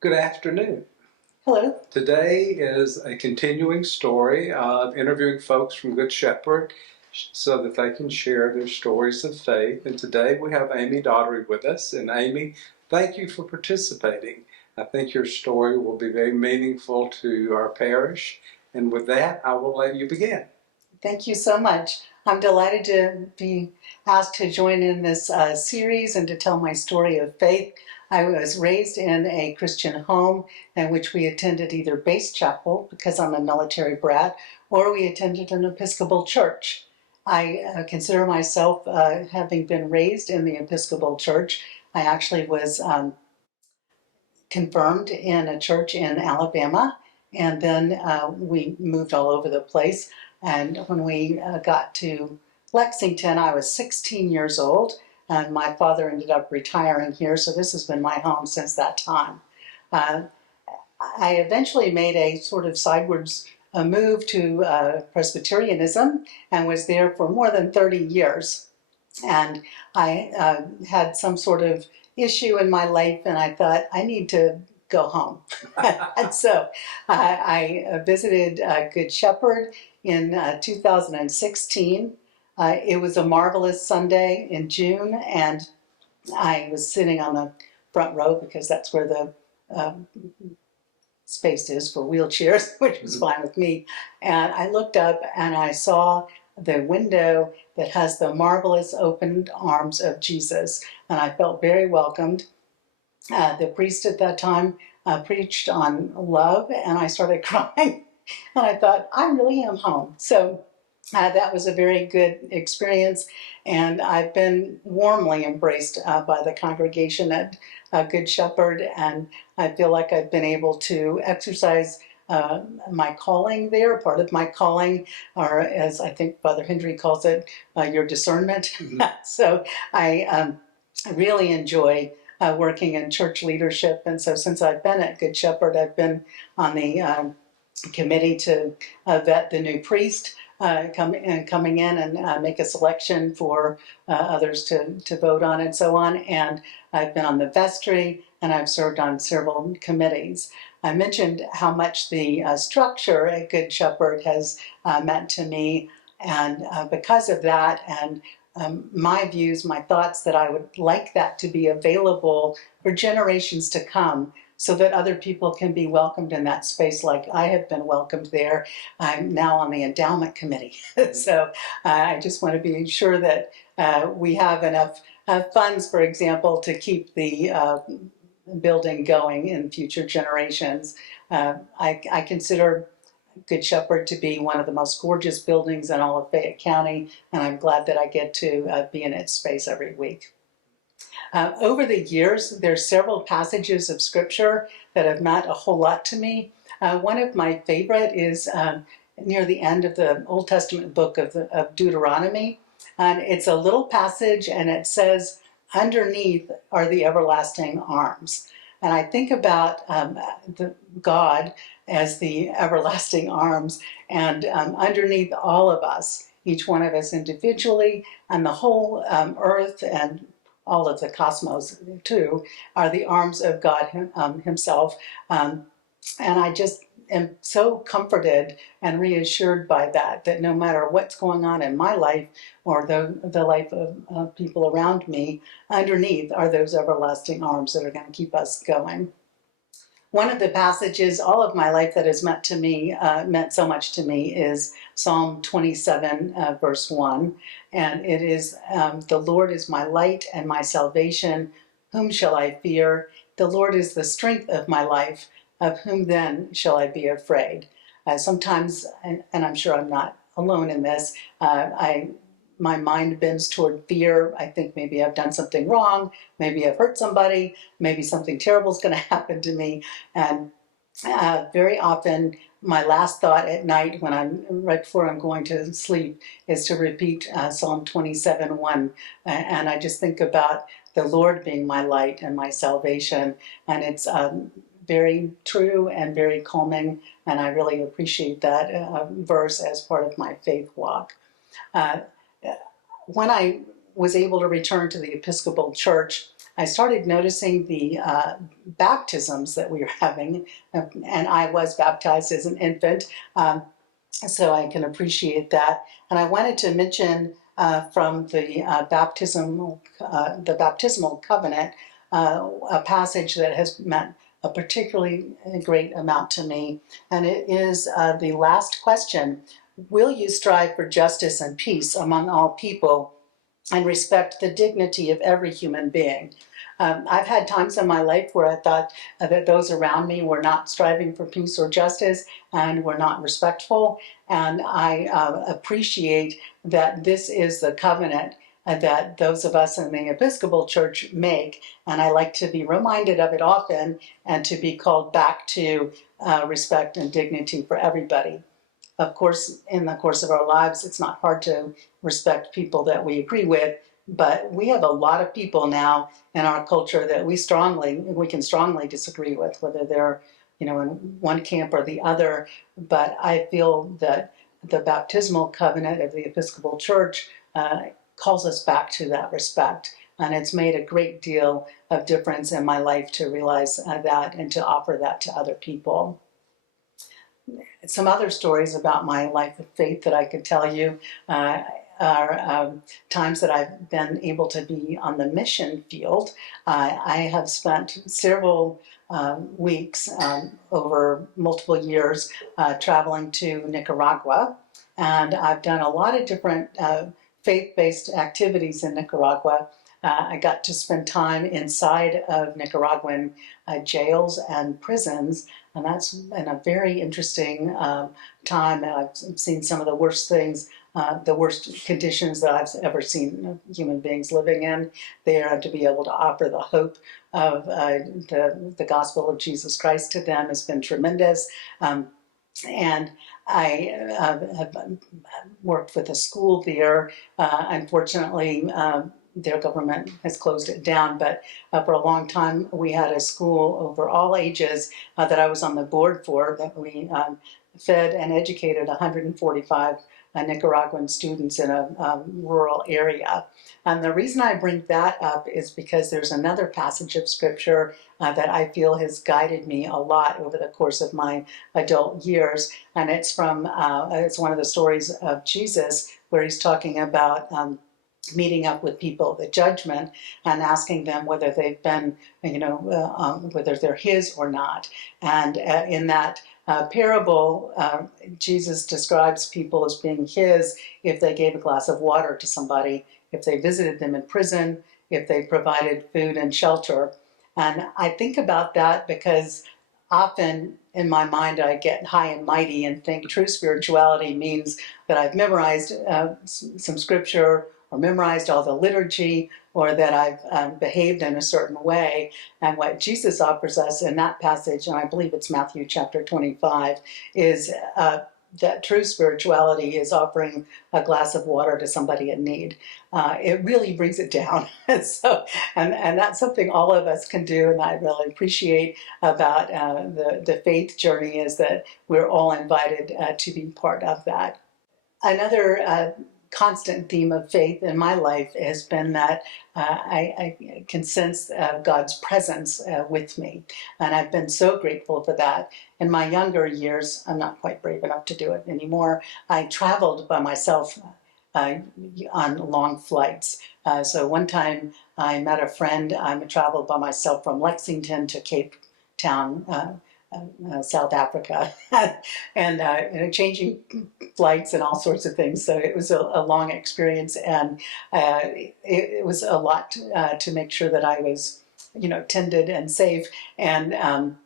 Good afternoon. Hello. Today is a continuing story of interviewing folks from Good Shepherd so that they can share their stories of faith. And today we have Amy Dougherty with us. And Amy, thank you for participating. I think your story will be very meaningful to our parish. And with that, I will let you begin. Thank you so much. I'm delighted to be asked to join in this series and to tell my story of faith. I was raised in a Christian home in which we attended either base chapel, because I'm a military brat, or we attended an Episcopal church. I consider myself having been raised in the Episcopal church. I actually was confirmed in a church in Alabama, and then we moved all over the place. And when we got to Lexington, I was 16 years old, and my father ended up retiring here, so this has been my home since that time. Uh, I eventually made a sort of sidewards move to Presbyterianism and was there for more than 30 years. And I had some sort of issue in my life, and I thought, I need to go home. And so I visited Good Shepherd in 2016. It was a marvelous Sunday in June, and I was sitting on the front row because that's where the space is for wheelchairs, which was fine with me. And I looked up and I saw the window that has the marvelous opened arms of Jesus, and I felt very welcomed. The priest at that time preached on love, and I started crying. And I thought, I really am home. So that was a very good experience, and I've been warmly embraced by the congregation at Good Shepherd, and I feel like I've been able to exercise my calling there, part of my calling, or as I think Father Hendry calls it, your discernment. Mm-hmm. So I really enjoy working in church leadership, and so since I've been at Good Shepherd, I've been on the committee to vet the new priest coming in and make a selection for others to vote on and so on. And I've been on the vestry, and I've served on several committees. I mentioned how much the structure at Good Shepherd has meant to me, and because of that and my views, my thoughts, that I would like that to be available for generations to come, so that other people can be welcomed in that space like I have been welcomed there. I'm now on the endowment committee. So I just want to be sure that we have enough funds, for example, to keep the building going in future generations. I consider Good Shepherd to be one of the most gorgeous buildings in all of Fayette County, and I'm glad that I get to be in its space every week. Over the years, there's several passages of scripture that have meant a whole lot to me. One of my favorite is near the end of the Old Testament book of Deuteronomy. And it's a little passage, and it says, underneath are the everlasting arms. And I think about God as the everlasting arms, and underneath all of us, each one of us individually, and the whole earth and all of the cosmos too, are the arms of God himself. And I just am so comforted and reassured by that no matter what's going on in my life or the life of people around me, underneath are those everlasting arms that are going to keep us going. One of the passages all of my life that has meant so much to me is Psalm 27, verse 1. And it is, the Lord is my light and my salvation. Whom shall I fear? The Lord is the strength of my life. Of whom then shall I be afraid? Sometimes, and I'm sure I'm not alone in this, my mind bends toward fear. I think maybe I've done something wrong. Maybe I've hurt somebody. Maybe something terrible is going to happen to me. And very often, my last thought at night, right before I'm going to sleep, is to repeat Psalm 27:1, and I just think about the Lord being my light and my salvation, and it's very true and very calming, and I really appreciate that verse as part of my faith walk. When I was able to return to the Episcopal Church, I started noticing the baptisms that we were having, and I was baptized as an infant, so I can appreciate that. And I wanted to mention from the baptismal covenant, a passage that has meant a particularly great amount to me, and it is the last question: will you strive for justice and peace among all people, and respect the dignity of every human being? I've had times in my life where I thought that those around me were not striving for peace or justice and were not respectful. And I appreciate that this is the covenant that those of us in the Episcopal Church make. And I like to be reminded of it often and to be called back to respect and dignity for everybody. Of course, in the course of our lives, it's not hard to respect people that we agree with, but we have a lot of people now in our culture that we can strongly disagree with, whether they're, in one camp or the other. But I feel that the baptismal covenant of the Episcopal Church calls us back to that respect. And it's made a great deal of difference in my life to realize that and to offer that to other people. Some other stories about my life of faith that I could tell you are times that I've been able to be on the mission field. I have spent several weeks over multiple years traveling to Nicaragua, and I've done a lot of different faith-based activities in Nicaragua. I got to spend time inside of Nicaraguan jails and prisons, and that's been a very interesting time. I've seen some of the worst things, the worst conditions that I've ever seen human beings living in there. To be able to offer the hope of the gospel of Jesus Christ to them has been tremendous. And I have worked with a school there. Unfortunately, their government has closed it down, but for a long time we had a school over all ages that I was on the board for, that we fed and educated 145 Nicaraguan students in a rural area. And the reason I bring that up is because there's another passage of scripture that I feel has guided me a lot over the course of my adult years, and it's one of the stories of Jesus where he's talking about meeting up with people at the judgment and asking them whether they've been, whether they're his or not. And in that parable, Jesus describes people as being his if they gave a glass of water to somebody, if they visited them in prison, if they provided food and shelter. And I think about that because often in my mind I get high and mighty and think true spirituality means that I've memorized some scripture or memorized all the liturgy, or that I've behaved in a certain way. And what Jesus offers us in that passage, and I believe it's Matthew chapter 25, is that true spirituality is offering a glass of water to somebody in need. It really brings it down. and that's something all of us can do, and I really appreciate about the faith journey is that we're all invited to be part of that. Another constant theme of faith in my life has been that I can sense God's presence with me. And I've been so grateful for that. In my younger years, I'm not quite brave enough to do it anymore, I traveled by myself on long flights. So one time I met a friend. I traveled by myself from Lexington to Cape Town, South Africa, and changing flights and all sorts of things. So it was a long experience, and it was a lot to make sure that I was, tended and safe. And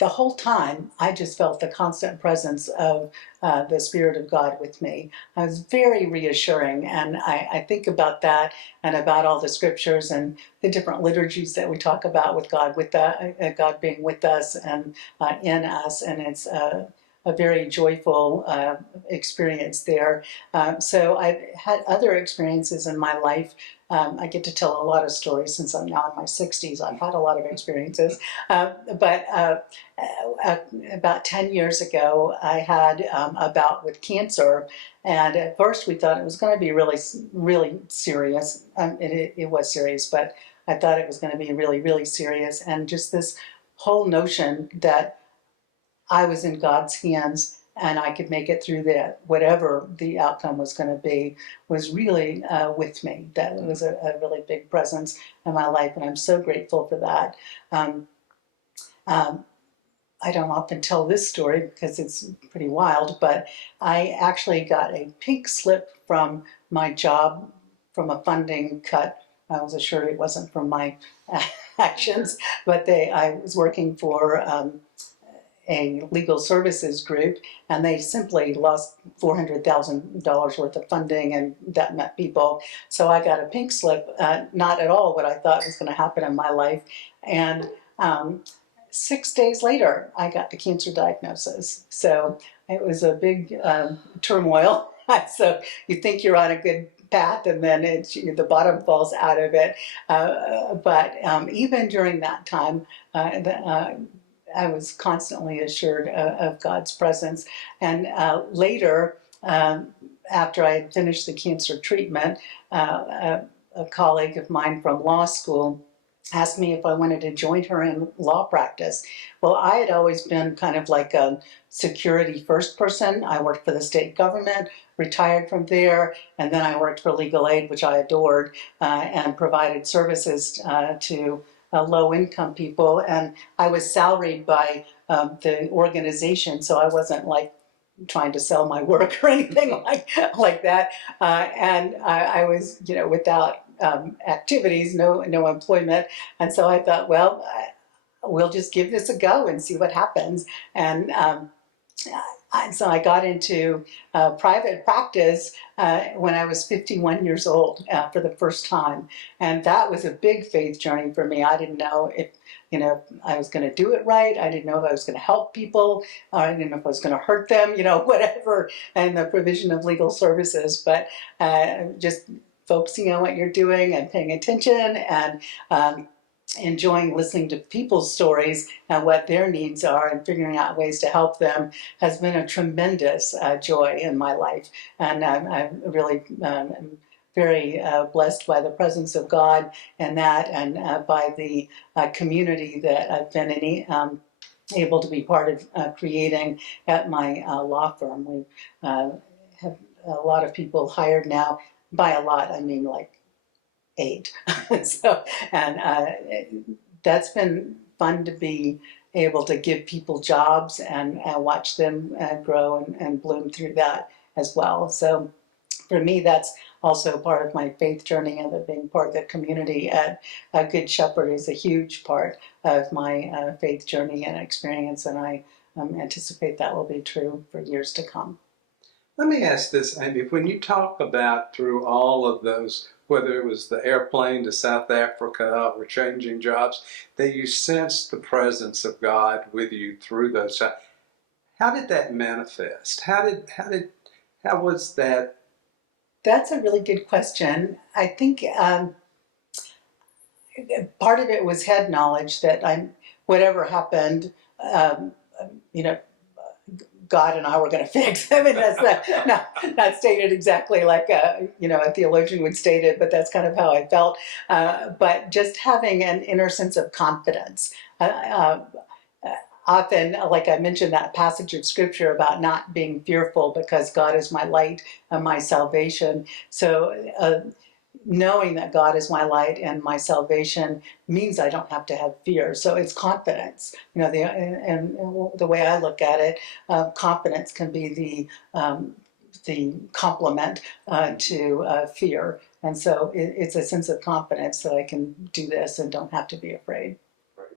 the whole time, I just felt the constant presence of the Spirit of God with me. It was very reassuring, and I think about that and about all the scriptures and the different liturgies that we talk about with God, God being with us and in us, and it's a very joyful experience there. So I've had other experiences in my life. I get to tell a lot of stories since I'm now in my 60s. I've had a lot of experiences. But about 10 years ago, I had a bout with cancer. And at first we thought it was going to be really, really serious. It was serious, but I thought it was going to be really, really serious. And just this whole notion that I was in God's hands and I could make it through that, whatever the outcome was going to be, was really with me. That was a really big presence in my life, and I'm so grateful for that. Um, um, I don't often tell this story because it's pretty wild, but I actually got a pink slip from my job from a funding cut. I was assured it wasn't from my actions, but I was working for a legal services group, and they simply lost $400,000 worth of funding, and that met people. So I got a pink slip, not at all what I thought was going to happen in my life. And 6 days later, I got the cancer diagnosis. So it was a big turmoil. So you think you're on a good path, and then the bottom falls out of it. But even during that time, I was constantly assured of God's presence. And later, after I had finished the cancer treatment, a colleague of mine from law school asked me if I wanted to join her in law practice. Well, I had always been kind of like a security first person. I worked for the state government, retired from there, and then I worked for legal aid, which I adored, and provided services to low-income people. And I was salaried by the organization, so I wasn't like trying to sell my work or anything like that. And I was, without activities, no employment. And so I thought, well, we'll just give this a go and see what happens. And so I got into private practice when I was 51 years old for the first time. And that was a big faith journey for me. I didn't know if, I was going to do it right. I didn't know if I was going to help people. I didn't know if I was going to hurt them, whatever, and the provision of legal services. But just focusing on what you're doing and paying attention and enjoying listening to people's stories and what their needs are and figuring out ways to help them has been a tremendous joy in my life. And I'm really very blessed by the presence of God and that, and by the community that I've been able to be part of creating at my law firm. We have a lot of people hired now. By a lot, I mean like 8. So, and that's been fun to be able to give people jobs and watch them grow and bloom through that as well. So for me, that's also part of my faith journey, and being part of the community at Good Shepherd is a huge part of my faith journey and experience, and I anticipate that will be true for years to come. Let me ask this, Amy. When you talk about through all of those, whether it was the airplane to South Africa or changing jobs, that you sensed the presence of God with you through those times. How did that manifest? How was that? That's a really good question. I think part of it was head knowledge that whatever happened, um, you know, God and I were going to fix. I mean, that's not stated exactly like a theologian would state it, but that's kind of how I felt. But just having an inner sense of confidence. Often, like I mentioned, that passage of scripture about not being fearful because God is my light and my salvation. So knowing that God is my light and my salvation means I don't have to have fear. So it's confidence. And the way I look at it, confidence can be the complement to fear. And so it's a sense of confidence that I can do this and don't have to be afraid.